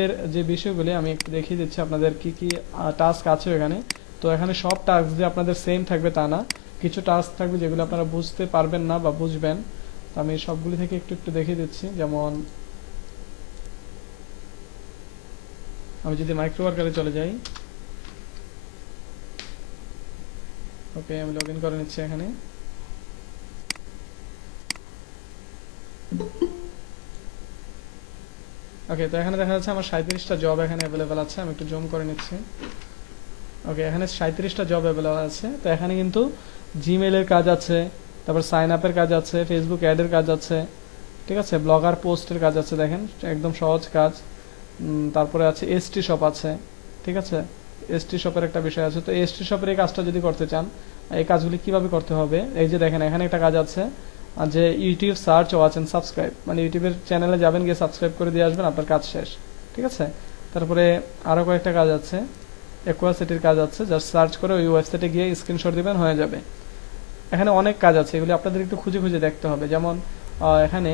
এর যে বিষয়গুলি আমি একটু দেখিয়ে দিচ্ছি আপনাদের কি কি টাস্ক আছে এখানে। তো এখানে সব টাস্ক যে আপনাদের সেম থাকবে তা না, কিছু টাস্ক থাকবে যেগুলো আপনারা বুঝতে পারবেন না বা বুঝবেন। তো আমি সবগুলি থেকে একটু একটু দেখিয়ে দিচ্ছি। যেমন আমি যদি মাইক্রো ওয়ার্কারে চলে যাই, ওকে আমি লগ ইন করে নিচ্ছি এখানে। ওকে, তো এখানে দেখা যাচ্ছে আমার 37টা জব এখানে অ্যাভেলেবেল আছে। আমি একটু জুম করে নিচ্ছি। ওকে, এখানে 37টা জব অ্যাভেলেবেল আছে। তো এখানে কিন্তু জিমেলের কাজ আছে, তারপর সাইন আপের কাজ আছে, ফেসবুক অ্যাডের কাজ আছে, ঠিক আছে, ব্লগার পোস্টের কাজ আছে, দেখেন একদম সহজ কাজ। তারপরে আছে এসটি শপ আছে, ঠিক আছে, এসটি শপের একটা বিষয় আছে। তো এসটি শপের এই কাজটা যদি করতে চান, এই কাজগুলি কিভাবে করতে হবে, এই যে দেখেন এখানে একটা কাজ আছে যে YouTube search watch and subscribe, মানে ইউটিউবের চ্যানেলে যাবেন, গিয়ে সাবস্ক্রাইব করে দিয়ে আসবেন, আপনার কাজ শেষ, ঠিক আছে। তারপরে আরও কয়েকটা কাজ আছে, অ্যাকোয়াসিটির কাজ আছে, জাস্ট সার্চ করে ওই ওয়েবসাইটে গিয়ে স্ক্রিনশট দিবেন, হয়ে যাবে। এখানে অনেক কাজ আছে, এগুলি আপনাদের একটু খুঁজে খুঁজে দেখতে হবে। যেমন এখানে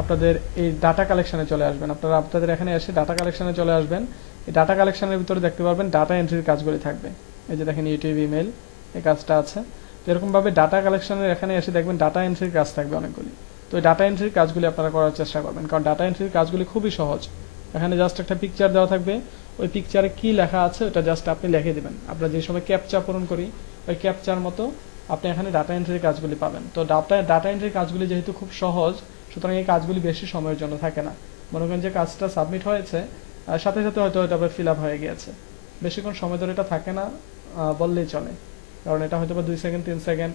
আপনাদের এই ডাটা কালেকশনে চলে আসবেন, আপনারা আপনাদের এখানে এসে ডাটা কালেকশনে চলে আসবেন। এই ডাটা কালেকশনের ভিতরে দেখতে পারবেন ডাটা এন্ট্রির কাজগুলি থাকবে। এই যে দেখেন ইউটিউব ইমেল, এই কাজটা আছে। তো এরকমভাবে ডাটা কালেকশনের এখানে এসে দেখবেন ডাটা এন্ট্রির কাজ থাকবে অনেকগুলি। তো এই ডাটা এন্ট্রির কাজগুলি আপনারা করার চেষ্টা করবেন, কারণ ডাটা এন্ট্রির কাজগুলি খুবই সহজ। এখানে জাস্ট একটা পিকচার দেওয়া থাকবে, ওই পিকচারে কি লেখা আছে ওটা জাস্ট আপনি লিখে দিবেন। আমরা যে সময় ক্যাপচা পূরণ করি, ওই ক্যাপচার মতো আপনি এখানে ডাটা এন্ট্রির কাজগুলি পাবেন। তো ডাটা এন্ট্রির কাজগুলি যেহেতু খুব সহজ, সুতরাং এই কাজগুলি বেশি সময়ের জন্য থাকে না। মনে করেন যে কাজটা সাবমিট হয়েছে, সাথে সাথে হয়তো এটা আবার ফিল আপ হয়ে গিয়েছে, বেশিক্ষণ সময় ধরে এটা থাকে না বললেই চলে। কারণ এটা হয়তো বা 2 সেকেন্ড 3 সেকেন্ড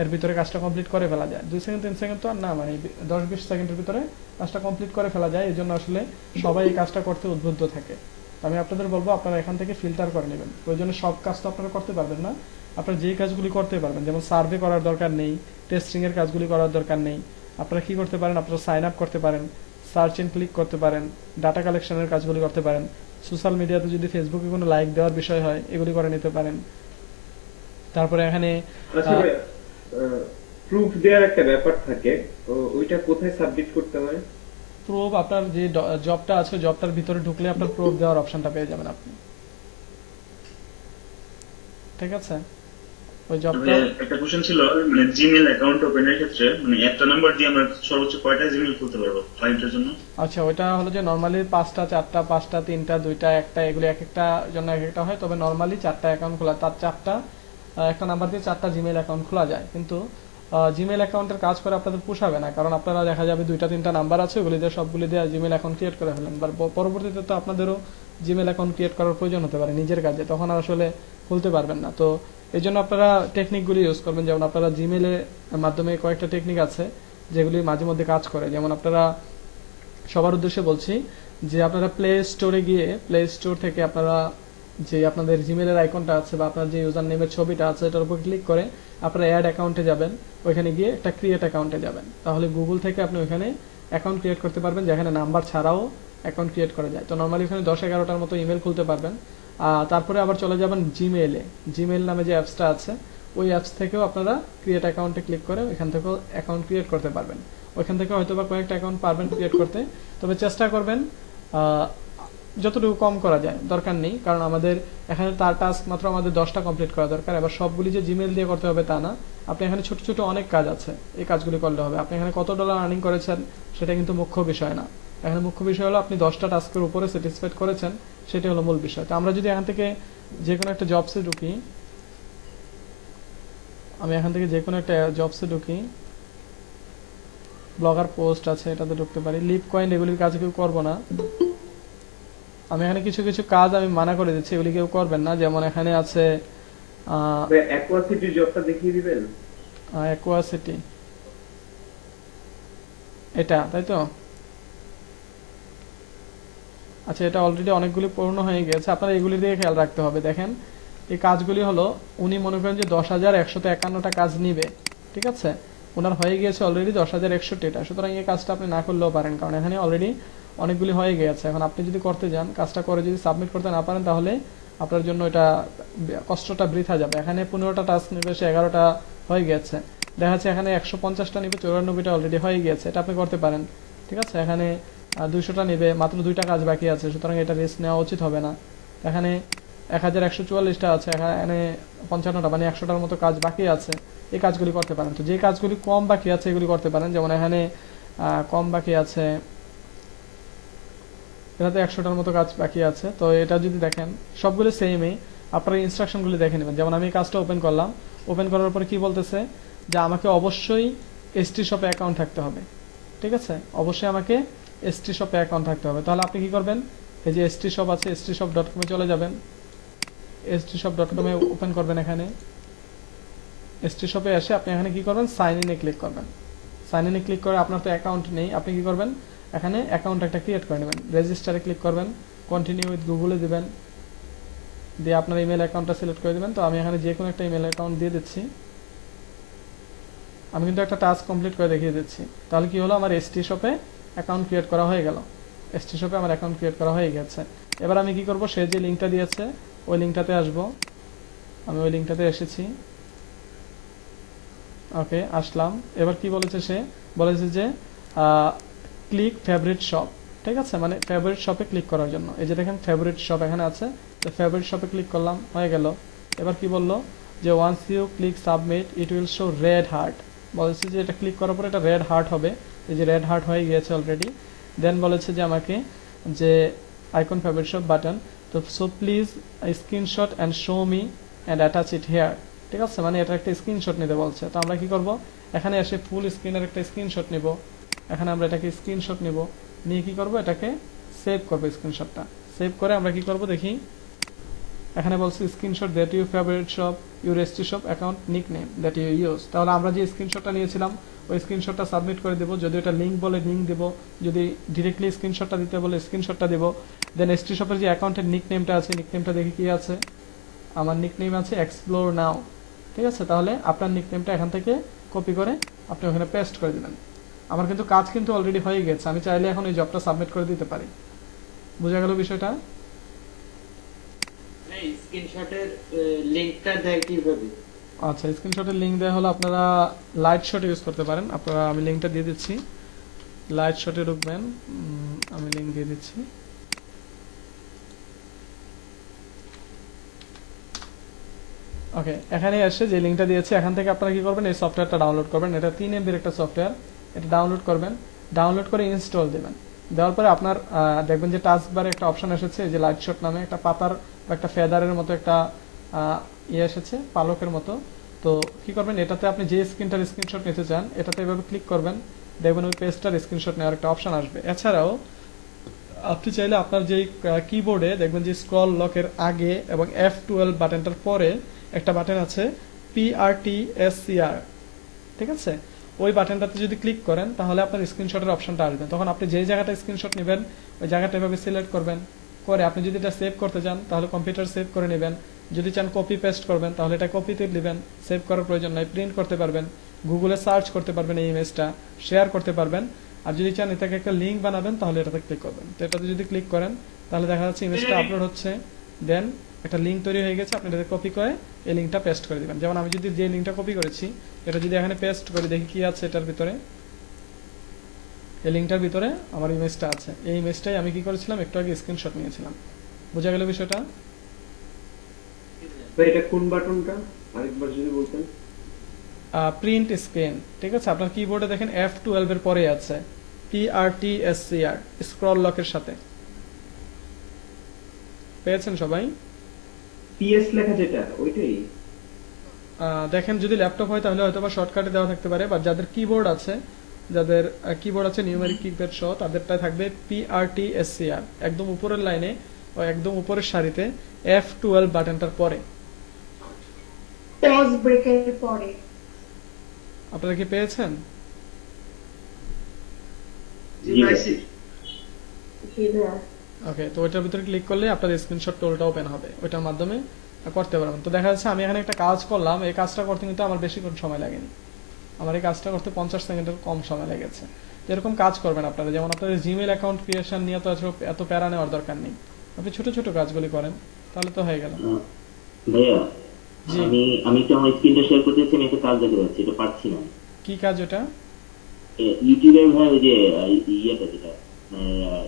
এর ভিতরে কাজটা কমপ্লিট করে ফেলা যায়। 2 সেকেন্ড 3 সেকেন্ড তো আর না, মানে 10-20 সেকেন্ডের ভিতরে কাজটা কমপ্লিট করে ফেলা যায়। এই জন্য আসলে সবাই এই কাজটা করতে উদ্বুদ্ধ থাকে। তো আমি আপনাদের বলবো আপনারা এখান থেকে ফিল্টার করে নেবেন। প্রয়োজনে সব কাজ তো আপনারা করতে পারবেন না, আপনারা যেই কাজগুলি করতে পারবেন, যেমন সার্ভে করার দরকার নেই, টেস্টিং এর কাজগুলি করার দরকার নেই, আপনারা কি করতে পারেন, আপনারা সাইন আপ করতে পারেন, সার্চ এন্ড ক্লিক করতে পারেন, ডাটা কালেকশনের কাজগুলি করতে পারেন, সোশ্যাল মিডিয়াতে যদি ফেসবুকে কোনো লাইক দেওয়ার বিষয় হয় এগুলি করে নিতে পারেন। তারপরে এখানে আচ্ছা ভাই, প্রুফ দেওয়ার একটা ব্যাপার থাকে, তো ওইটা কোথায় সাবমিট করতে হয়? প্রুফ, আপনার যে জবটা আছে জবটার ভিতরে ঢুকলে আপনার প্রুফ দেওয়ার অপশনটা পেয়ে যাবেন আপনি, ঠিক আছে, ওই জবটা। ভাইয়া একটা কোশ্চেন ছিল, মানে জিমেল অ্যাকাউন্ট ওপেনের ক্ষেত্রে মানে একটা নাম্বার দিয়ে আমরা সর্বোচ্চ কয়টা জিমেল খুলতে পারবো ক্লায়েন্টের জন্য? আচ্ছা, ওইটা হলো যে নর্মালি 5টা 4টা 5টা 3টা 2টা 1টা এগুলি এক একটা জন্য এক একটা হয়, তবে নর্মালি 4টা অ্যাকাউন্ট খোলা, তার 4টা একটা নাম্বার দিয়ে 4টা জিমেল অ্যাকাউন্ট খোলা যায়। কিন্তু জিমেল অ্যাকাউন্টের কাজ করে আপনাদের পোষাবে না, কারণ আপনারা দেখা যাবে 2টা 3টা নাম্বার আছে, ওগুলি দিয়ে সবগুলি দিয়ে জিমেল অ্যাকাউন্ট ক্রিয়েট করে ফেলেন, বা পরবর্তীতে তো আপনাদেরও জিমেল অ্যাকাউন্ট ক্রিয়েট করার প্রয়োজন হতে পারে নিজের কাজে, তখন আর আসলে খুলতে পারবেন না। তো এই জন্য আপনারা টেকনিকগুলি ইউজ করবেন। যেমন আপনারা জিমেলের মাধ্যমে কয়েকটা টেকনিক আছে যেগুলি মাঝে মধ্যে কাজ করে। যেমন আপনারা, সবার উদ্দেশ্যে বলছি, যে আপনারা প্লে স্টোরে গিয়ে প্লে স্টোর থেকে আপনারা যে আপনাদের জিমেলের আইকনটা আছে বা আপনার যে ইউজার নেমের ছবিটা আছে এটার উপর ক্লিক করে আপনারা অ্যাড অ্যাকাউন্টে যাবেন, ওইখানে গিয়ে একটা ক্রিয়েট অ্যাকাউন্টে যাবেন, তাহলে গুগল থেকে আপনি ওইখানে অ্যাকাউন্ট ক্রিয়েট করতে পারবেন, যেখানে নাম্বার ছাড়াও অ্যাকাউন্ট ক্রিয়েট করা যায়। তো নর্মালি ওখানে 10-11টার মতো ইমেল খুলতে পারবেন। তারপরে আবার চলে যাবেন জিমেইলে, জিমেইল নামে যে অ্যাপসটা আছে ওই অ্যাপস থেকেও আপনারা ক্রিয়েট অ্যাকাউন্টে ক্লিক করে ওইখান থেকেও অ্যাকাউন্ট ক্রিয়েট করতে পারবেন। ওইখান থেকে হয়তো বা কয়েকটা অ্যাকাউন্ট পারবেন ক্রিয়েট করতে, তবে চেষ্টা করবেন যতটুকু কম করা যায়, দরকার নেই, কারণ আমাদের এখানে তার টাস্ক মাত্র আমাদের 10টা কমপ্লিট করা দরকার। এবার সবগুলি যে জিমেল দিয়ে করতে হবে তা না, আপনি এখানে ছোট ছোট অনেক কাজ আছে, এই কাজগুলি করলে হবে। আপনি এখানে কত ডলার আর্নিং করেছেন সেটা কিন্তু মুখ্য বিষয় না, এখানে মুখ্য বিষয় হলো আপনি 10টা টাস্কের উপরে স্যাটিসফাইড করেছেন, সেটাই হলো মূল বিষয়। তো আমরা যদি এখান থেকে যে কোনো একটা জবসে ঢুকি, আমি এখান থেকে যে কোনো একটা জবসে ঢুকি, ব্লগার পোস্ট আছে এটাতে ঢুকতে পারি, লিপ কয়েন, এগুলির কাজ কেউ করবো না। আমি এখানে কিছু কিছু কাজ আমি মানা করে দিচ্ছি, এগুলি কেউ করবেন না। যেমন এখানে আছে ভাই অ্যাকোয়াসিটির জবটা দেখিয়ে দিবেন? অ্যাকোয়াসিটি, এটা তাই তো? আচ্ছা, এটা অলরেডি অনেকগুলি পূর্ণ হয়ে গেছে, আপনারা এগুলি দিয়ে খেয়াল রাখতে হবে। দেখেন এই কাজগুলি হলো, উনি মনে করেন যে 10,151টা কাজ নিবে, ঠিক আছে, ওনার হয়ে গিয়েছে অলরেডি 10,061টা, সুতরাং এই কাজটা আপনি না করলেও পারেন, কারণ এখানে অলরেডি অনেকগুলি হয়ে গেছে। এখন আপনি যদি করতে যান, কাজটা করে যদি সাবমিট করতে না পারেন, তাহলে আপনার জন্য এটা কষ্টটা বৃথা যাবে। এখানে 15টা টাস্ক নেবে, সে 11টা হয়ে গেছে, দেখা যাচ্ছে এখানে 150টা নিবে, 94টা অলরেডি হয়ে গিয়েছে, এটা আপনি করতে পারেন, ঠিক আছে। এখানে 200টা নেবে, মাত্র 2টা কাজ বাকি আছে, সুতরাং এটা রিস্ক নেওয়া উচিত হবে না। এখানে 1144টা আছে, এখানে 55টা মানে 100টার মতো কাজ বাকি আছে, এই কাজগুলি করতে পারেন। তো যে কাজগুলি কম বাকি আছে এগুলি করতে পারেন, যেমন এখানে কম বাকি আছে, এটাতে 100টার মতো কাজ বাকি আছে। তো এটা যদি দেখেন সবগুলো সেমই, আপনারা ইনস্ট্রাকশনগুলি দেখে নেবেন। যেমন আমি এই কাজটা ওপেন করলাম, ওপেন করার পরে কি বলতেছে যে আমাকে অবশ্যই এসটি শপে অ্যাকাউন্ট থাকতে হবে, ঠিক আছে, অবশ্যই আমাকে এসটি শপে অ্যাকাউন্ট থাকতে হবে। তাহলে আপনি কি করবেন, এই যে এসটি শপ আছে, এসটি শপ ডট কমে চলে যাবেন, এসটি শপ ডট কমে ওপেন করবেন। এখানে এসটি শপে এসে আপনি এখানে কি করবেন, সাইন ইনে ক্লিক করবেন। সাইন ইনে ক্লিক করে আপনার তো অ্যাকাউন্ট নেই, আপনি কি করবেন, এখানে অ্যাকাউন্ট একটা ক্রিয়েট করে নেবেন, রেজিস্টারে ক্লিক করবেন, কন্টিনিউ উইথ গুগলে দিবেন, দিয়ে আপনার ইমেল অ্যাকাউন্টটা সিলেক্ট করে দেবেন। তো আমি এখানে যে কোনো একটা ইমেল অ্যাকাউন্ট দিয়ে দিচ্ছি। আমি কিন্তু একটা টাস্ক কমপ্লিট করে দেখিয়ে দিচ্ছি। তাহলে কি হলো, আমার এসটি শপে অ্যাকাউন্ট ক্রিয়েট করা হয়ে গেল, এসটি শপে আমার অ্যাকাউন্ট ক্রিয়েট করা হয়ে গেছে। এবার আমি কি করব, সে যে লিঙ্কটা দিয়েছে ওই লিঙ্কটাতে আসব। আমি ওই লিঙ্কটাতে এসেছি, ওকে আসলাম। এবার কি বলেছে, সে বলেছে যে ক্লিক ফেভারিট শপ, ঠিক আছে, মানে ফেভারিট শপে ক্লিক করার জন্য। এই যে দেখেন ফেভারিট শপ এখানে আছে, তো ফেভারিট শপে ক্লিক করলাম, হয়ে গেল। এবার কি বললো যে once you click submit it will show red heart, বলেছে যে এটা ক্লিক করার পরে এটা রেড হার্ট হবে, এই যে রেড হার্ট হয়ে গিয়েছে অলরেডি। দেন বলেছে যে আমাকে যে আইকন ফেভারিট শপ বাটন, তো so please screenshot and show me and attach it here, ঠিক আছে, মানে এটা একটা স্ক্রিনশট নিতে বলছে। তো আমরা কি করব, এখানে এসে ফুল স্ক্রিনের একটা স্ক্রিনশট নিব, এখানে আমরা এটাকে স্ক্রিনশট নিব, নিয়ে কি করব, এটাকে সেভ করব, স্ক্রিনশটটা সেভ করে আমরা কি করব দেখি। এখানে বলছে screenshot that you favourite shop your এসটি shop account nickname that you use. তাহলে আমরা যে স্ক্রিনশটটা নিয়েছিলাম ওই স্ক্রিনশটটা সাবমিট করে দেবো, যদি এটা লিঙ্ক বলে লিঙ্ক দেব, যদি ডিরেক্টলি স্ক্রিনশটটা দিতে বলে স্ক্রিনশটটা দেবো। দেন এসটি শপের যে অ্যাকাউন্টের নিকনেমটা আছে, নিকনেমটা দেখি কি আছে, আমার নিকনেম আছে এক্সপ্লোর নাও, ঠিক আছে। তাহলে আপনার নিকনেমটা এখান থেকে কপি করে আপনি ওখানে পেস্ট করে দিবেন। আমার কিন্তু কাজ কিন্তু অলরেডি হয়ে গেছে, আমি চাইলে এখন এই জবটা সাবমিট করে দিতে পারি। বোঝা গেল বিষয়টা? এই স্ক্রিনশটের লিংকটা দেয় কিভাবে? আচ্ছা, স্ক্রিনশটের লিঙ্ক দেওয়া হলো আপনারা লাইট শট ইউজ করতে পারেন। আপনারা আমি লিঙ্কটা দিয়ে দিচ্ছি, লাইট শটে ঢুকবেন, আমি লিঙ্ক দিয়ে দিচ্ছি। ওকে, এখানে এসে যে লিঙ্কটা দিয়েছে এখান থেকে আপনারা কি করবেন, এই সফটওয়্যারটা ডাউনলোড করবেন। এটা 3 MB-র একটা সফটওয়্যার, এটা ডাউনলোড করবেন, ডাউনলোড করে ইনস্টল দেবেন। দেওয়ার পরে আপনার দেখবেন যে টাস্ক বারে একটা অপশন এসেছে, যে লাইট শট নামে একটা পাতার বা একটা ফেদারের মতো একটা ইয়ে এসেছে, পালকের মতো। তো কি করবেন, এটাতে আপনি যে স্ক্রিনটার স্ক্রিনশট নিতে চান এটাতে এভাবে ক্লিক করবেন, দেখবেন ওই পেজটার স্ক্রিনশট নেওয়ার একটা অপশন আসবে। এছাড়াও আপনি চাইলে আপনার যেই কিবোর্ডে দেখবেন যে স্ক্রল লকের আগে এবং F12 বাটনটার পরে একটা বাটন আছে PRTSCR, ঠিক আছে, ওই বাটনটাতে যদি ক্লিক করেন তাহলে আপনার স্ক্রিনশটের অপশনটা আসবে। তখন আপনি যেই জায়গাটা স্ক্রিনশট নেবেন ওই জায়গাটা এভাবে সিলেক্ট করবেন, করে আপনি যদি এটা সেভ করতে চান তাহলে কম্পিউটার সেভ করে নেবেন, যদি চান কপি পেস্ট করবেন তাহলে এটা কপিতে নেবেন, সেভ করার প্রয়োজন নাই, প্রিন্ট করতে পারবেন, গুগলে সার্চ করতে পারবেন এই ইমেজটা, শেয়ার করতে পারবেন। আর যদি চান এটাকে একটা লিঙ্ক বানাবেন তাহলে এটাতে ক্লিক করবেন। তো এটাতে যদি ক্লিক করেন তাহলে দেখা যাচ্ছে ইমেজটা আপলোড হচ্ছে, দেন একটা লিঙ্ক তৈরি হয়ে গেছে, আপনি এটাতে কপি করে এই লিঙ্কটা পেস্ট করে দিবেন। যেমন আমি যদি যে লিঙ্কটা কপি করেছি এটা যদি এখানে পেস্ট করি, দেখি কি আছে এটার ভিতরে, এই লিঙ্কটার ভিতরে আমার ইমেজটা আছে, এই ইমেজটাই আমি কি করেছিলাম, একটু আগে স্ক্রিনশট নিয়েছিলাম। বোঝা গেল বিষয়টা? ভাই এটা কোন বাটনটা আরেকবার যদি বলতেন? প্রিন্ট স্ক্রিন, ঠিক আছে, আপনার কিবোর্ডে দেখেন F12 এর পরে আছে PRTSCR, স্ক্রল লকের সাথে। পেয়েছেন সবাই? পিএস লেখা যেটা ওইটাই? দেখেন যদি ল্যাপটপ হয় তাহলে হয়তো বা শর্টকাটে দেওয়া থাকতে পারে, বা যাদের কিবোর্ড আছে, যাদের কিবোর্ড আছে নিউমেরিক কিপ্যাড সহ তাদেরটাই থাকবে PRTSCR, একদম উপরের লাইনে ও একদম উপরের সারিতে F12 বাটনটার পরে। পজ ব্রেকের পরে। আপনারা কি পেয়েছেন? জি পাইছি। ওকে, তো ওইটার ভিতরে ক্লিক করলে আপনার স্ক্রিনশট টুলটা ওপেন হবে, ওইটার মাধ্যমে করতে পারবেন। তো দেখা যাচ্ছে আমি এখানে একটা কাজ করলাম, এই কাজটা করতে কিন্তু আমার বেশিক্ষণ সময় লাগেনি, আমার এই কাজটা করতে 50 সেকেন্ডের কম সময় লেগেছে। যেরকম কাজ করবেন আপনারা, যেমন আপনাদের জিমেল অ্যাকাউন্ট ক্রিয়েশন নিয়ে তো এত প্যারা নেওয়ার দরকার নেই, আপনি ছোট ছোট কাজগুলি করেন তাহলে তো হয়ে গেল। ভাইয়া, জি, আমি তো আমার স্ক্রিনটা শেয়ার করতে চাচ্ছি, আমি একটা কাজ দেখতে পাচ্ছি, এটা পারছি না। কি কাজ ওটা? ইউটিউবের ভাই ওই যে ইয়েটা যেটা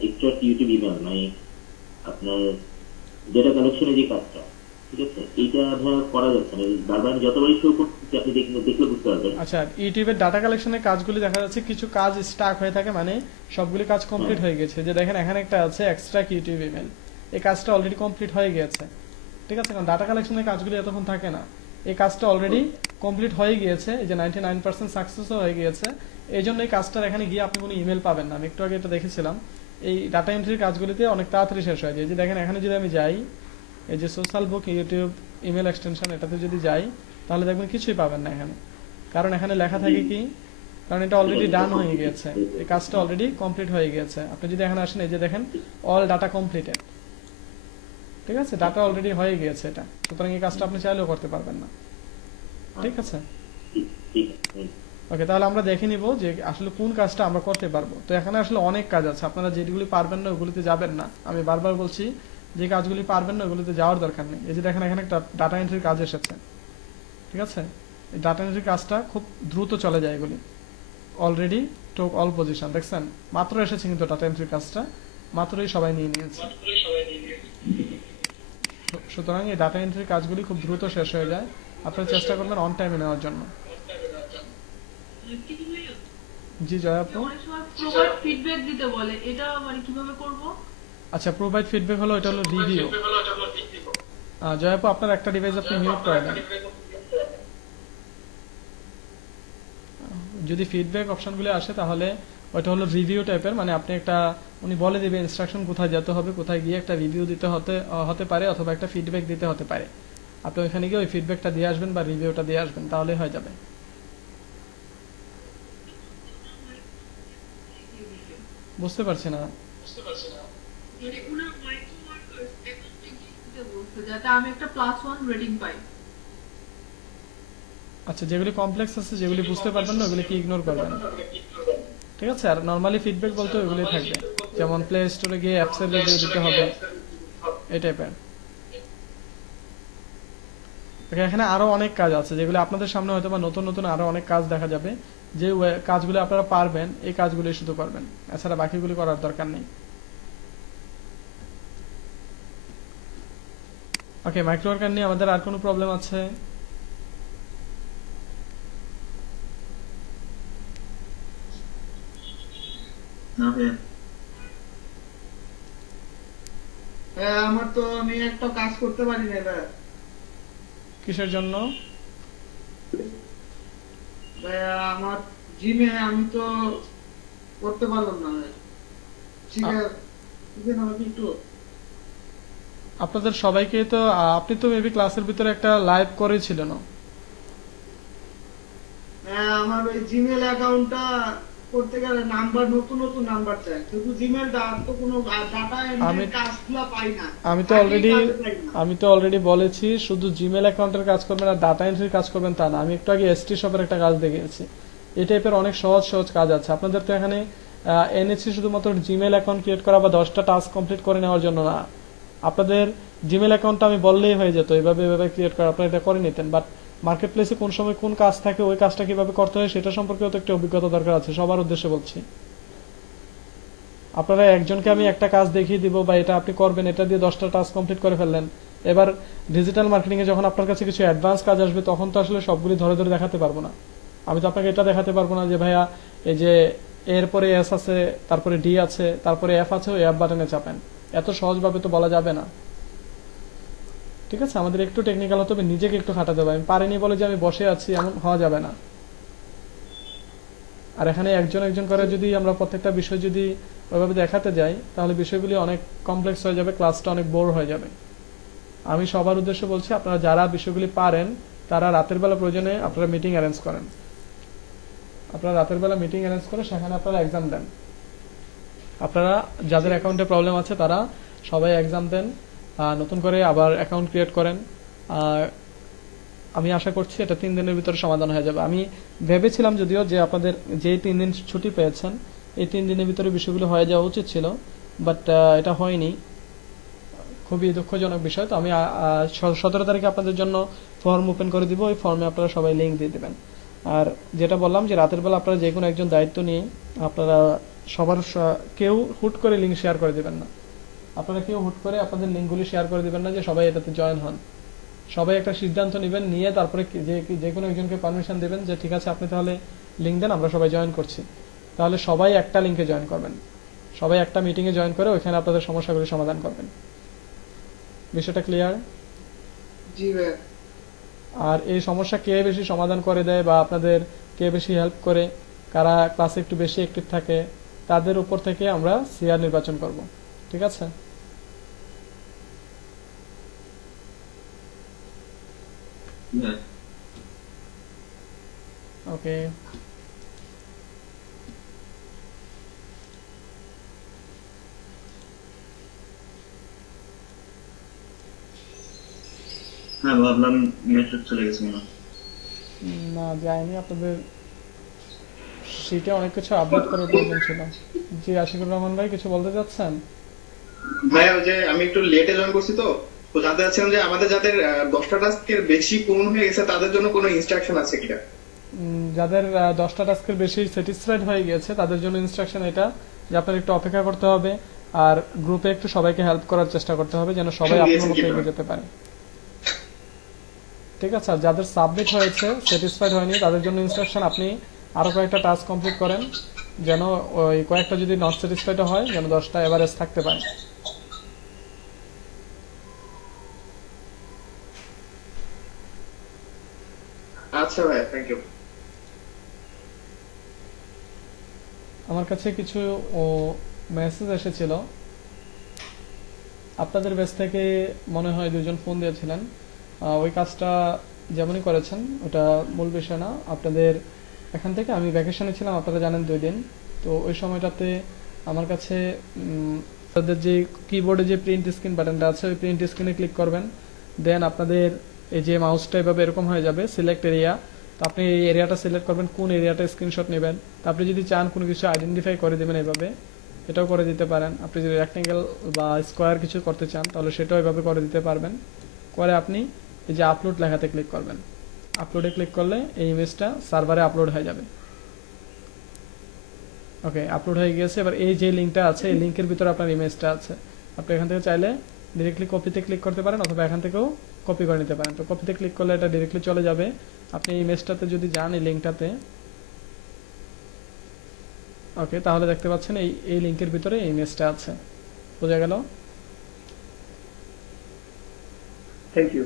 এক্সট্রা ইউটিউব ইমেল মানে আপনার ডেটা কালেকশনের যে কাজটা, ঠিক আছে, এইটা ভাইয়া করা যাচ্ছে না। বারবার আমি যতবারই শো করতেছি আপনি দেখলে বুঝতে পারবেন। আচ্ছা, ইউটিউবের ডাটা কালেকশনের কাজগুলি দেখা যাচ্ছে কিছু কাজ স্টাক হয়ে থাকে, মানে সবগুলি কাজ কমপ্লিট হয়ে গেছে। যে দেখেন এখানে একটা আছে এক্সট্রাক্ট ইউটিউব ইমেল, এই কাজটা অলরেডি কমপ্লিট হয়ে গিয়েছে, ঠিক আছে। কারণ ডাটা কালেকশনের কাজগুলি এতক্ষণ থাকে না, এই কাজটা অলরেডি কমপ্লিট হয়ে গিয়েছে, এই যে 99% সাকসেসও হয়ে গিয়েছে। এই জন্য এই কাজটার এখানে গিয়ে আপনি কোনো ইমেল পাবেন না। আমি একটু আগে এটা দেখেছিলাম, এই ডাটা এন্ট্রির কাজগুলিতে অনেক তাড়াতাড়ি শেষ হয়ে যায়। এই যে দেখেন এখানে যদি আমি যাই, এই যে সোশ্যাল বুক ইউটিউব ইমেল এক্সটেনশন, এটাতে যদি যাই তাহলে দেখবেন কিছুই পাবেন না এখানে। কারণ এখানে লেখা থাকে কি, কারণ এটা অলরেডি ডান হয়ে গিয়েছে, এই কাজটা অলরেডি কমপ্লিট হয়ে গিয়েছে। আপনি যদি এখানে আসেন, এই যে দেখেন অল ডাটা কমপ্লিটেড, ঠিক আছে, ডাটা অলরেডি হয়ে গিয়েছে এটা। সুতরাং এই কাজটা আপনি চাইলেও করতে পারবেন না, ঠিক আছে। ঠিক আছে। ওকে, তাহলে আমরা দেখে নিব যে আসলে কোন কাজটা আমরা করতে পারবো। তো এখানে আসলে অনেক কাজ আছে, আপনারা যেগুলি পারবেন না ওগুলিতে যাবেন না। আমি বারবার বলছি, যে কাজগুলি পারবেন না ওগুলিতে যাওয়ার দরকার নেই। এই যে দেখেন এখানে একটা ডাটা এন্ট্রির কাজ এসেছে, ঠিক আছে। এই ডাটা এন্ট্রির কাজটা খুব দ্রুত চলে যায়, এগুলি অলরেডি টোক অল পজিশন, দেখছেন মাত্র এসেছে, কিন্তু ডাটা এন্ট্রির কাজটা মাত্রই সবাই নিয়ে নিয়েছে। সুতরাং এই ডাটা এন্ট্রির কাজগুলি খুব দ্রুত শেষ হয়ে যায়, আপনারা চেষ্টা করবেন অন টাইমে নেওয়ার জন্য। জি জয়া আপু। অনেক সময় প্রোভাইড ফিডব্যাক দিতে বলে, এটা মানে কিভাবে করব? আচ্ছা, প্রোভাইড ফিডব্যাক হলো, এটা হলো রিভিউ। জয়া আপু, আপনার একটা ডিভাইস আপনি মিউট করে দেন। যদি ফিডব্যাক অপশনগুলো আসে তাহলে ওটা হলো রিভিউ টাইপের, মানে আপনি একটা, উনি বলে দিবে ইনস্ট্রাকশন কোথায় যেতে হবে, কোথায় গিয়ে একটা রিভিউ দিতে হতে পারে, অথবা একটা ফিডব্যাক দিতে হতে পারে। আপনি ওইখানে গিয়ে ওই ফিডব্যাকটা দিয়ে আসবেন বা রিভিউটা দিয়ে আসবেন, তাহলে হয়ে যাবে। বুঝতে পারছি না। মানে ওনার মাইক্রোমার্কার্স অ্যাকাউন্টে গিয়ে দিতে বলছে যাতে আমি একটা +1 রেটিং পাই। আচ্ছা, যেগুলি কমপ্লেক্স আছে, যেগুলি বুঝতে পারবেন না ওগুলি কি ইগনোর করবেন, ঠিক আছে। আর নর্মালি ফিডব্যাক বলতে ওইগুলি থাকবে, যেমন প্লে স্টোরে গিয়ে অ্যাপসের রিভিউ দিতে হবে, এই টাইপের। এখানে আরো অনেক কাজ আছে, যেগুলো আপনাদের সামনে হয়তো বা নতুন নতুন আরো অনেক কাজ দেখা যাবে। যে কাজগুলো আপনারা পারবেন, এই কাজগুলো শুধু করবেন, এছাড়া বাকিগুলি করার দরকার নেই। ওকে, মাইক্রোওয়ার্কার নিয়ে আমাদের আর কোনো প্রবলেম আছে? না ভাইয়া। আমার তো আমি একটা কাজ করতে পারি না এবার। কিসের জন্য? আমার জিমে আমি তো করতে পারলাম না। ঠিক আছে, আমাকে একটু আপনাদের সবাইকে তো, আপনি তো মেবি ক্লাসের ভিতরে একটা লাইভ করেছিল না? আমার ওই জিমেল অ্যাকাউন্টটা করতে গেলে নাম্বার, নতুন নতুন নাম্বার চাই, কিন্তু জিমেলটা তো কোনো ডাটা এন্ট্রির কাজগুলো পাই না। আমি তো অলরেডি বলেছি, শুধু জিমেল অ্যাকাউন্টের কাজ করবেন আর ডাটা এন্ট্রির কাজ করবেন তা না। আমি একটু আগে এসটি শপের একটা কাজ দেখিয়েছি। এই টাইপের অনেক সহজ সহজ কাজ আছে। আপনাদের তো এখানে এনেছি শুধুমাত্র জিমেল অ্যাকাউন্ট ক্রিয়েট করা বা 10টা টাস্ক কমপ্লিট করে নেওয়ার জন্য না। আপনাদের জিমেল অ্যাকাউন্টটা আমি বললেই হয়ে যেত, এভাবে এভাবে ক্রিয়েট করা, আপনারা এটা করে নিতেন। বাট মার্কেট প্লেসে কোন সময় কোন কাজ থাকে, ওই কাজটা কিভাবে করতে হয় সেটা সম্পর্কেও তো একটা অভিজ্ঞতা দরকার আছে, সবার উদ্দেশ্যে বলছি। আপনারা একজনকে আমি একটা কাজ দেখিয়ে দিব বা এটা আপনি করবেন, এটা দিয়ে 10টা টাস্ক কমপ্লিট করে ফেললেন। এবার ডিজিটাল মার্কেটিং এ যখন আপনার কাছে কিছু অ্যাডভান্স কাজ আসবে, তখন তো আসলে সবগুলি ধরে ধরে দেখাতে পারবো না। আমি তো আপনাকে এটা দেখাতে পারবো না যে ভাইয়া এই যে এরপরে এস আছে, তারপরে ডি আছে, তারপরে এফ আছে, ওই এফ বাটনে চাপেন। এত সহজভাবে তো বলা যাবে না, ঠিক আছে। আমাদের একটু টেকনিক্যাল হতে হবে, নিজেকে একটু খাটাতে হবে। আমি পারিনি বলে যে আমি বসে আছি, এমন হওয়া যাবে না। আর এখানে একজন একজন করে যদি আমরা প্রত্যেকটা বিষয় যদি ওইভাবে দেখাতে যাই, তাহলে বিষয়গুলি অনেক কমপ্লেক্স হয়ে যাবে, ক্লাসটা অনেক বোর হয়ে যাবে। আমি সবার উদ্দেশ্যে বলছি, আপনারা যারা বিষয়গুলি পারেন তারা রাতের বেলা প্রয়োজনে আপনারা মিটিং অ্যারেঞ্জ করেন। আপনারা রাতের বেলা মিটিং অ্যারেঞ্জ করে সেখানে আপনারা এক্সাম দেন। আপনারা যাদের অ্যাকাউন্টে প্রবলেম আছে তারা সবাই এক্সাম দেন, নতুন করে আবার অ্যাকাউন্ট ক্রিয়েট করেন। আমি আশা করছি এটা 3 দিনের ভিতরে সমাধান হয়ে যাবে। আমি ভেবেছিলাম যদিও যে আপনাদের যে 3 দিন ছুটি পেয়েছেন, এই 3 দিনের ভিতরে বিষয়গুলো হয়ে যাওয়া উচিত ছিল, বাট এটা হয়নি। খুবই দুঃখজনক বিষয়। তো আমি 17 তারিখে আপনাদের জন্য ফর্ম ওপেন করে দিব, ওই ফর্মে আপনারা সবাই লিঙ্ক দিয়ে দেবেন। আর যেটা বললাম যে রাতের বেলা আপনারা যে কোনো একজন দায়িত্ব নিয়ে আপনারা কেউ হুট করে লিঙ্ক শেয়ার করে দিবেন না। আপনারা কেউ হুট করে আপনাদের লিঙ্কগুলি শেয়ার করে দিবেন না যে সবাই এটাতে জয়েন হন। সবাই একটা সিদ্ধান্ত নেবেন, নিয়ে তারপরে যে কোনো একজনকে পারমিশন দেবেন যে ঠিক আছে আপনি তাহলে লিঙ্ক দেন, আমরা সবাই জয়েন করছি। তাহলে সবাই একটা লিঙ্কে জয়েন করবেন, সবাই একটা মিটিংয়ে জয়েন করে ওইখানে আপনাদের সমস্যাগুলি সমাধান করবেন। বিষয়টা ক্লিয়ার? জি ভাই। আর এই সমস্যা কে বেশি সমাধান করে দেয় বা আপনাদের কে বেশি হেল্প করে, কারা ক্লাসে একটু বেশি অ্যাক্টিভ থাকে, তাদের উপর থেকে আমরা সিআর নির্বাচন করব। ঠিক আছে? হ্যাঁ। ওকে, হ্যাঁ, ভাবলাম নেটওয়ার্ক চলে গেছে মনে হয়। না যায়নি, আপনাদের শিটে অনেক কিছু আপডেট করার প্রয়োজন ছিল। জি আশিকুর রহমান ভাই কিছু বলতে চাচ্ছেন? ভাই ওই যে আমি একটু লেটে জয়েন করছি, তো তো জানতে চাচ্ছিলাম যে আমাদের যাদের 10টা টাস্কের বেশি পূর্ণ হয়ে গেছে তাদের জন্য কোনো ইনস্ট্রাকশন আছে কিনা? যাদের 10টা টাস্কের বেশি স্যাটিসফাইড হয়ে গেছে তাদের জন্য ইনস্ট্রাকশন এটা যে আপনার একটু অপেক্ষা করতে হবে, আর গ্রুপে একটু সবাইকে হেল্প করার চেষ্টা করতে হবে যেন সবাই আপনার মতো এগিয়ে যেতে পারে। ঠিক আছে? আর যাদের সাবমিট হয়েছে, স্যাটিসফাইড হয়নি, তাদের জন্য ইনস্ট্রাকশন আপনি আরো কয়েকটা টাস্ক কমপ্লিট করেন, যেন ওই কয়েকটা যদি নট স্যাটিসফাইড হয় যেন 10টা এভারেজ থাকতে পারে। আচ্ছা ভাই, থ্যাংক ইউ। আমার কাছে কিছু মেসেজ এসেছিল আপনাদের বেস থেকে, মনে হয় দুজন ফোন দিয়েছিলেন। ওই কাজটা যেমনই করেছেন ওটা মূল বিষয় না। আপনাদের এখান থেকে আমি ভ্যাকেশনে ছিলাম, আপনারা জানেন 2 দিন। তো ওই সময়টাতে আমার কাছে আপনাদের যে কিবোর্ডে যে প্রিন্ট স্ক্রিন বাটনটা আছে ওই প্রিন্ট স্ক্রিনে ক্লিক করবেন, দেন আপনাদের এই যে মাউসটা এভাবে এরকম হয়ে যাবে সিলেক্ট এরিয়া। তো আপনি এই এরিয়াটা সিলেক্ট করবেন, কোন এরিয়াটা স্ক্রিনশট নেবেন। তো আপনি যদি চান কোনো কিছু আইডেন্টিফাই করে দেবেন এভাবে, এটাও করে দিতে পারেন। আপনি যদি রেক্টেঙ্গেল বা স্কোয়ার কিছু করতে চান তাহলে সেটাও এভাবে করে দিতে পারবেন। করে আপনি এই যে আপলোড লেখাতে ক্লিক করবেন, আপলোডে ক্লিক করলে এই ইমেজটা সার্ভারে আপলোড হয়ে যাবে। ওকে, আপলোড হয়ে গেছে। এবার এই যে লিঙ্কটা আছে এই লিঙ্কের ভিতরে আপনার ইমেজটা আছে, আপনি এখান থেকে চাইলে ডিরেক্টলি কপিতে ক্লিক করতে পারেন অথবা এখান থেকেও কপি করে নিতে পারেন। তো কপিতে ক্লিক করলে এটা ডিরেক্টলি চলে যাবে। আপনি এই ইমেজটাতে যদি যান এই লিঙ্কটাতে, ওকে, তাহলে দেখতে পাচ্ছেন এই লিঙ্কের ভিতরে এই ইমেজটা আছে। বোঝা গেল? Thank you.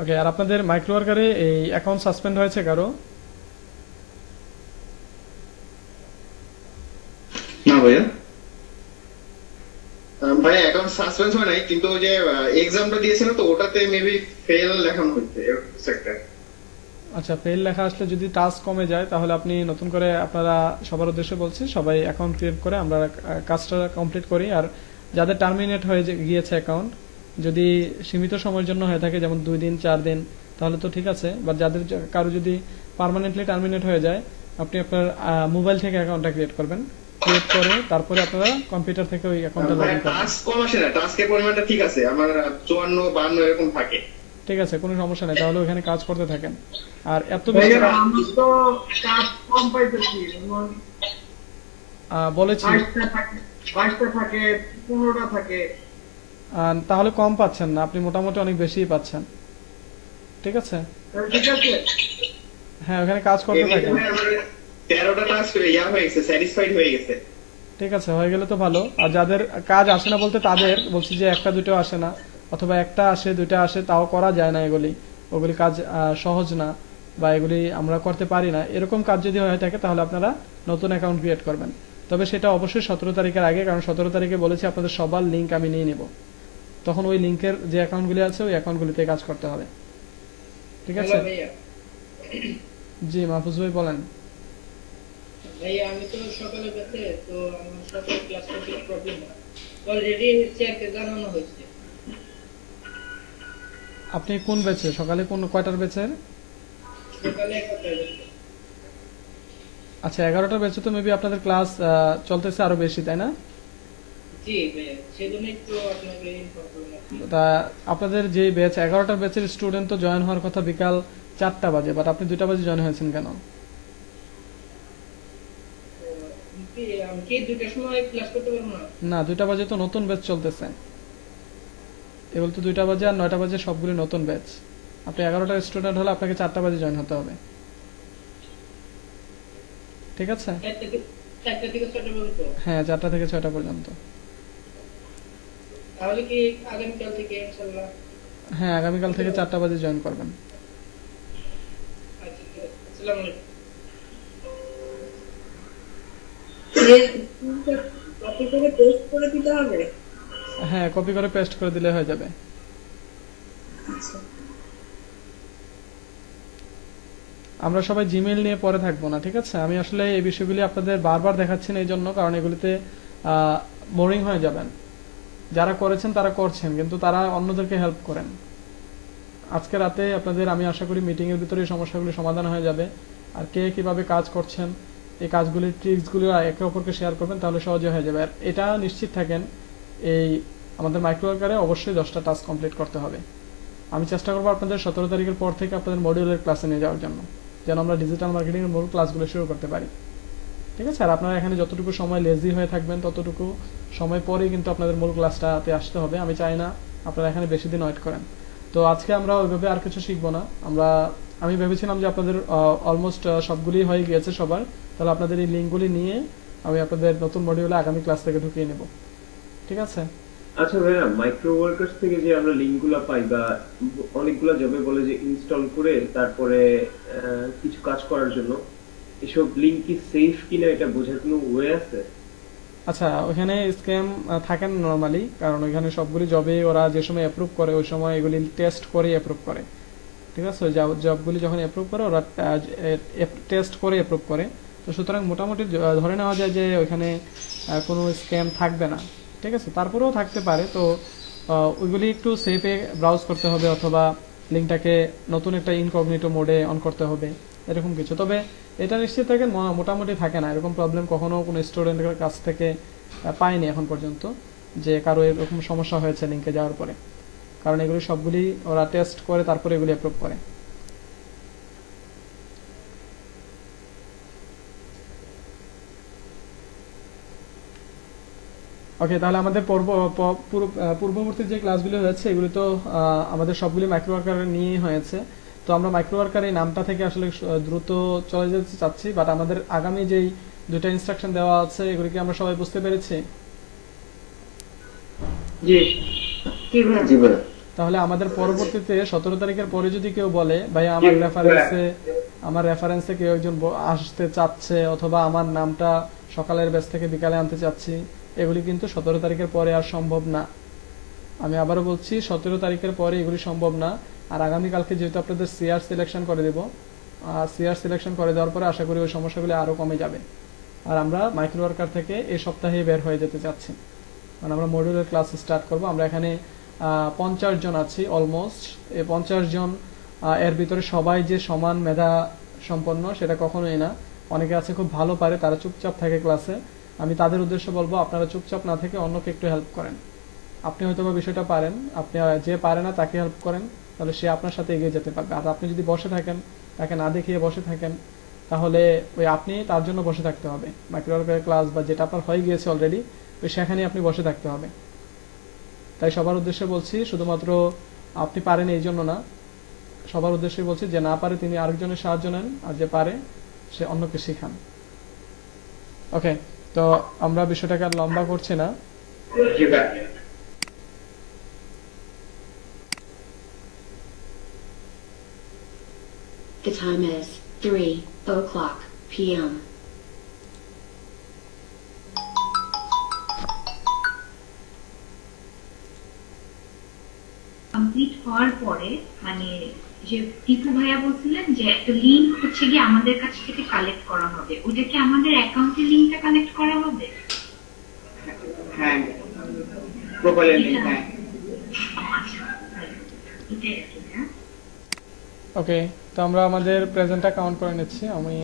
ওকে, আর আপনাদের মাইক্রো ওয়ার্কারে এই অ্যাকাউন্ট সাসপেন্ড হয়েছে কারো? না ভাইয়া। ভাই অ্যাকাউন্ট সাসপেন্স হয় নাই, কিন্তু ওই যে এক্সামটা দিয়েছিল তো ওটাতে মেবি ফেল লেখানো হচ্ছে সেক্টর। আচ্ছা, ফেল লেখা আসলে যদি টাস্ক কমে যায় তাহলে আপনি নতুন করে, আপনারা সবার উদ্দেশ্যে বলছি, সবাই অ্যাকাউন্ট ক্রিয়েট করে আমরা কাজটা কমপ্লিট করি। আর যাদের টার্মিনেট হয়ে গিয়েছে অ্যাকাউন্ট, যদি সীমিত সময়ের জন্য হয়ে থাকে যেমন 2 দিন 4 দিন তাহলে তো ঠিক আছে। বাট যাদের কারো যদি পার্মানেন্টলি টার্মিনেট হয়ে যায়, আপনি আপনার মোবাইল থেকে অ্যাকাউন্টটা ক্রিয়েট করবেন, ক্রিয়েট করে তারপরে আপনারা কম্পিউটার থেকে ওই অ্যাকাউন্টটা লগ ইন করবেন। টাস্ক কম আসে না, টাস্কের পরিমাণটা ঠিক আছে, আমার 54 52 এরকম থাকে। ঠিক আছে, কোনো সমস্যা নেই, তাহলে ওখানে কাজ করতে থাকেন। আর এত ভাই বেশি আমি তো কাজ কম পাইতেছি, যেমন বলেছি 22টা থাকে, 22টা থাকে, 15টা থাকে। তাহলে কম পাচ্ছেন না, আপনি মোটামুটি অনেক বেশিই পাচ্ছেন। ঠিক আছে? তাহলে ঠিক আছে। হ্যাঁ, ওখানে কাজ করতে এমনিতে থাকেন। ভাই আমার 13টা টাস্ক হয়ে গেছে, স্যাটিসফাইড হয়ে গেছে। ঠিক আছে, হয়ে গেলে তো ভালো। আর যাদের কাজ আসে না বলতে তাদের বলছি যে একটা দুটো আসে না, অথবা একটা আসে দুইটা আসে তাও করা যায় না, ওগুলি কাজ সহজ না বা এগুলি আমরা করতে পারি না, এরকম কাজ যদি হয়ে থাকে তাহলে আপনারা নতুন অ্যাকাউন্ট ক্রিয়েট করবেন। তবে সেটা অবশ্যই 17 তারিখের আগে, কারণ 17 তারিখে বলেছি আপনাদের সবার লিঙ্ক আমি নিয়ে নেব। তখন ওই লিঙ্কের যে অ্যাকাউন্টগুলি আছে ওই অ্যাকাউন্টগুলিতে কাজ করতে হবে। ঠিক আছে? জি মাহফুজ ভাই বলেন। ভাইয়া আমি তো সকালে গেছে, তো আমার সকালে ক্লাস করতে প্রবলেম হয়। অলরেডি স্যারকে জানানো হয়েছে। আপনি কোন ব্যাচে? সকালে কয়টার ব্যাচের? সকালে 11টা গেছে। আচ্ছা, 11টার ব্যাচে তো মেবি আপনাদের ক্লাস চলতেছে আরো বেশি, তাই না? জি ভাইয়া, সেজন্যই তো আপনাকে ইনফর্ম করলাম। তা আপনাদের যে ব্যাচ 11টার ব্যাচের স্টুডেন্ট তো জয়েন হওয়ার কথা বিকাল 4টা বাজে, বাট আপনি 2টা বাজে জয়েন হয়েছেন কেন? আমি কি 2টার সময় ক্লাস করতে পারবো না? না, 2টা বাজে তো নতুন ব্যাচ চলতেছে। এগুলো তো 2টা বাজে আর 9টা বাজে সবগুলি নতুন ব্যাচ। আপনি 11টার স্টুডেন্ট হলে আপনাকে 4টা বাজে জয়েন হতে হবে। ঠিক আছে? 4টা থেকে 6টা পর্যন্ত। হ্যাঁ, 4টা থেকে 6টা পর্যন্ত। তাহলে কি আগামীকাল থেকে ইনশাআল্লাহ? হ্যাঁ, আগামীকাল থেকে 4টা বাজে জয়েন করবেন। আচ্ছা, ঠিক আছে। আসসালামু আলাইকুম। কপি করে পেস্ট করে দিতে হবে? হ্যাঁ, কপি করে পেস্ট করে দিলে হয়ে যাবে। আমরা সবাই জিমেইল নিয়ে পরে থাকবো না, ঠিক আছে? আমি আসলে এই বিষয়গুলি আপনাদের বারবার দেখাচ্ছি না এই জন্য, কারণ এগুলিতে বোরিং হয়ে যাবেন। যারা করেছেন তারা করছেন, কিন্তু তারা অন্যদেরকে হেল্প করেন। আজকে রাতে আপনাদের আমি আশা করি মিটিং এর ভিতরে এই সমস্যাগুলি সমাধান হয়ে যাবে। আর কে কিভাবে কাজ করছেন, এই কাজগুলির ট্রিক্সগুলি একে অপরকে শেয়ার করবেন, তাহলে সহজে হয়ে যাবে। আর এটা নিশ্চিত থাকেন, এই আমাদের মাইক্রো ওয়ার্কারে অবশ্যই 10টা টাস্ক কমপ্লিট করতে হবে। আমি চেষ্টা করবো আপনাদের 17 তারিখের পর থেকে আপনাদের মডিউলের ক্লাসে নিয়ে যাওয়ার জন্য, যেন আমরা ডিজিটাল মার্কেটিং এর মূল ক্লাসগুলো শুরু করতে পারি। ঠিক আছে? আর আপনারা এখানে যতটুকু সময় লেজি হয়ে থাকবেন ততটুকু সময় পরেই কিন্তু আপনাদের মূল ক্লাসটাতে আসতে হবে। আমি চাই না আপনারা এখানে বেশি দিন ওয়েট করেন। তো আজকে আমরা ওইভাবে আর কিছু শিখবো না। আমি ভেবেছিলাম যে আপনাদের অলমোস্ট সবগুলি হয়ে গিয়েছে সবার, তাহলে আপনাদের এই লিঙ্কগুলি নিয়ে আমি আপনাদের নতুন মডিউলে আগামী ক্লাস থেকে ঢুকিয়ে নেব। ঠিক আছে? আচ্ছা ভাইয়া, মাইক্রো ওয়ার্কার্স থেকে যে আমরা লিঙ্কগুলো পাই বা অনেকগুলো জবে বলে যে ইনস্টল করে তারপরে কিছু কাজ করার জন্য, এসব লিঙ্ক কি সেফ কিনা এটা বোঝার কোনো ওয়ে আছে? আচ্ছা, ওখানে স্ক্যাম থাকে না নর্মালি, কারণ ওইখানে সবগুলি জবে ওরা যে সময় অ্যাপ্রুভ করে ওই সময় এগুলি টেস্ট করে অ্যাপ্রুভ করে। ঠিক আছে? জবগুলি যখন অ্যাপ্রুভ করে ওরা টেস্ট করে অ্যাপ্রুভ করে। তো সুতরাং মোটামুটি ধরে নেওয়া যায় যে ওইখানে কোনো স্ক্যাম থাকবে না। ঠিক আছে? তারপরেও থাকতে পারে। তো ওইগুলি একটু সেফে ব্রাউজ করতে হবে, অথবা লিঙ্কটাকে নতুন একটা ইনকগনিটো মোডে অন করতে হবে, এরকম কিছু। তবে এটা নিশ্চিত থাকেন মোটামুটি থাকে না, এরকম প্রবলেম কখনো কোনো স্টুডেন্টের কাছ থেকে পাইনি এখন পর্যন্ত যে কারো এরকম সমস্যা হয়েছে লিঙ্কে যাওয়ার পরে, কারণ এগুলি সবগুলি ওরা টেস্ট করে তারপরে এগুলি অ্যাপ্রুভ করে। ওকে, তাহলে আমাদের পূর্ববর্তী যে ক্লাসগুলো হয়েছে এগুলি তো আমাদের সবগুলি মাইক্রো ওয়ার্কার নিয়ে হয়েছে। তো আমরা মাইক্রো ওয়ার্কার এই নামটা থেকে আসলে দ্রুত চলে যেতে চাচ্ছি, বাট আমাদের আগামী যেই 2টা ইনস্ট্রাকশন দেওয়া আছে এগুলি কি আমরা সবাই বুঝতে পেরেছি? তাহলে আমাদের পরবর্তীতে 17 তারিখের পরে যদি কেউ বলে ভাই আমার রেফারেন্সে কেউ একজন আসতে চাচ্ছে, অথবা আমার নামটা সকালের ব্যাচ থেকে বিকালে আনতে চাচ্ছি, এগুলি কিন্তু 17 তারিখের পরে আর সম্ভব না। আমি আবারও বলছি, 17 তারিখের পরে এগুলি সম্ভব না। আর আগামীকালকে যেহেতু আপনাদের সিআর সিলেকশন করে দেব, সিআর সিলেকশন করে দেওয়ার পরে আশা করি ওই সমস্যাগুলি আরও কমে যাবে। আর আমরা মাইক্রো ওয়ার্কার থেকে এই সপ্তাহে বের হয়ে যেতে চাচ্ছি, কারণ আমরা মডিউলের ক্লাস স্টার্ট করব। আমরা এখানে 50 জন আছি অলমোস্ট। এই 50 জন এর ভিতরে সবাই যে সমান মেধা সম্পন্ন সেটা কখনোই না। অনেকে আছে খুব ভালো পারে, তারা চুপচাপ থাকে ক্লাসে। আমি তাদের উদ্দেশ্যে বলবো আপনারা চুপচাপ না থেকে অন্যকে একটু হেল্প করেন। আপনি হয়তো বা বিষয়টা পারেন, আপনি যে পারে না তাকে হেল্প করেন, তাহলে সে আপনার সাথে এগিয়ে যেতে পারবে। আর আপনি যদি বসে থাকেন, তাকে না দেখিয়ে বসে থাকেন, তাহলে ওই আপনি তার জন্য বসে থাকতে হবে। মাইক্রো ওয়ার্কার ক্লাস বা যেটা আপনার হয়ে গিয়েছে অলরেডি, ওই সেখানেই আপনি বসে থাকতে হবে। তাই সবার উদ্দেশ্যে বলছি, শুধুমাত্র আপনি পারেন এই জন্য না, সবার উদ্দেশ্যে বলছি যে না পারে তিনি আরেকজনের সাহায্য নেন, আর যে পারে সে অন্যকে শিখান। ওকে, তো আমরা বিষয়টাকে আর লম্বা করছি না। The time is 3:00 p.m. Complete হওয়ার পরে মানে যে টিপু ভাইয়া বলছিলেন যে একটা লিংক হচ্ছে গিয়ে আমাদের কাছ থেকে কালেক্ট করা হবে, ওটা কি আমাদের অ্যাকাউন্টের লিংকটা কালেক্ট করা হবে? হ্যাঁ, প্রোফাইলের লিংক। হ্যাঁ, এটাই আর কি। ওকে, তো আমরা আমাদের প্রেজেন্টটা কাউন্ট করে নিচ্ছি। আমি